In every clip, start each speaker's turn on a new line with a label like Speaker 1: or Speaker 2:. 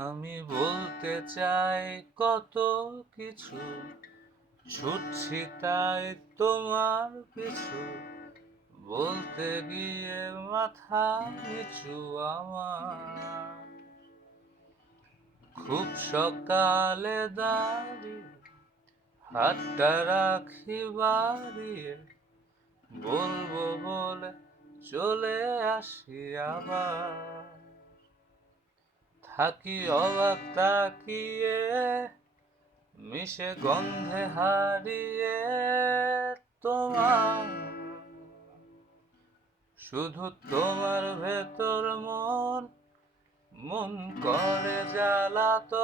Speaker 1: আমি বলতে চাই কত কিছু, ছুটছি তাই তোমার কিছু বলতে গিয়ে মাথা নিচু আমার। খুব সকালে দাঁড়িয়ে হাতটা রাখি বাড়িয়ে, বলব বলে চলে আসি আবার। থাকি অবাক, তাকিয়ে মিশে গন্ধে হারিয়ে তোমার। শুধু তোমার ভেতর মন মন করে জ্বালাতন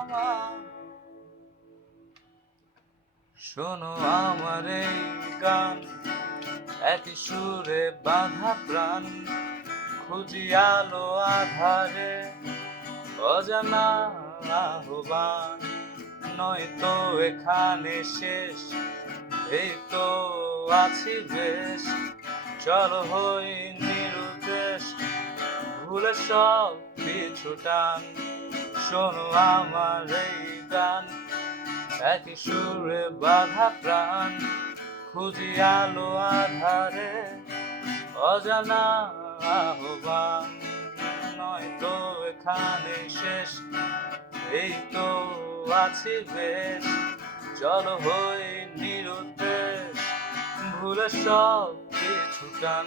Speaker 1: আমার। শোনো আমার এই গান, একই সুরে বাঁধা প্রাণ। খুঁজি আলো আধারে। অজানা আহ্বান, নয়তো এখানে শেষ। এই তো আছি বেশ, চলো হই নিরুদ্দেশ। ভুলে সব পিছু টান, শোনো আমার এই গান। একই সুরে বাধা প্রাণ খুঁজি আলো আধারে। অজানা আহ্বান। নয়তো এখানে শেষ। এই তো আছি বেশ। চল হই নিরুদ্দেশ। ভুলে সব কিছু টান।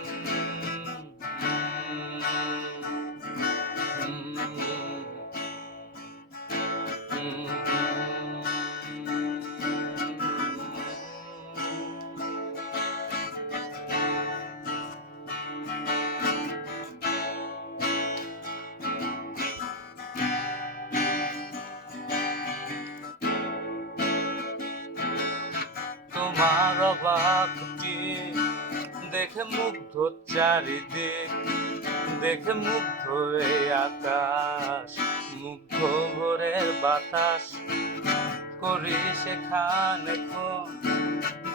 Speaker 1: তোমার অবাকটি দেখে মুগ্ধ চারিদিক, দেখে মুগ্ধ এই আকাশ, মুগ্ধ ভোরের বাতাস। করি সেখানে খুন,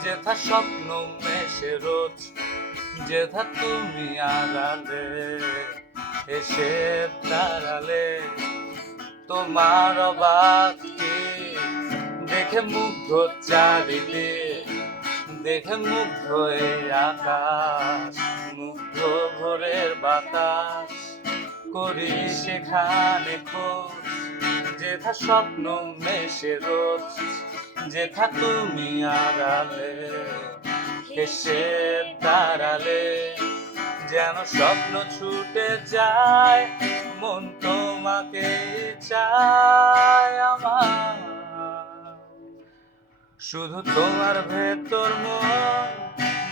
Speaker 1: যেথা স্বপ্ন মেশে রোজ, যেথা তুমি আড়ালে, এসে দাঁড়ালে। তোমার অবাকটি দেখে মুগ্ধ চারিদিক দেখে মুগ্ধ এই আকাশ, মুগ্ধ ভোরের বাতাস। করি সেখানে যেথা স্বপ্ন মেশে রোজ, যেথা তুমি আড়ালে এসে দাঁড়ালে যেন স্বপ্ন ছুটে যায়, মন তোমাকে চায় আমার। শুধু তোমার ভেতর মন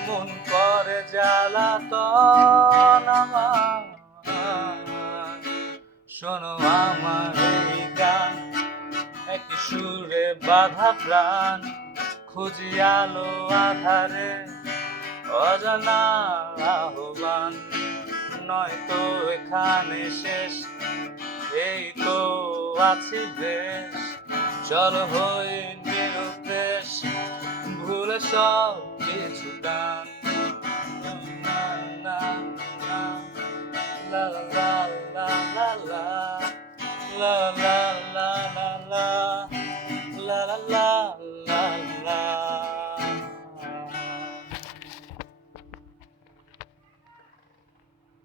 Speaker 1: মন করে জ্বালাতন আমার। শোনো আমার এই গান একই সুরে বাধা প্রাণ, খুঁজি আলো আধারে, অজানা আহ্বান। নয়তো এখানে শেষ, এই তো আছি বেশ। চলো So it's La la la la la la la la la la.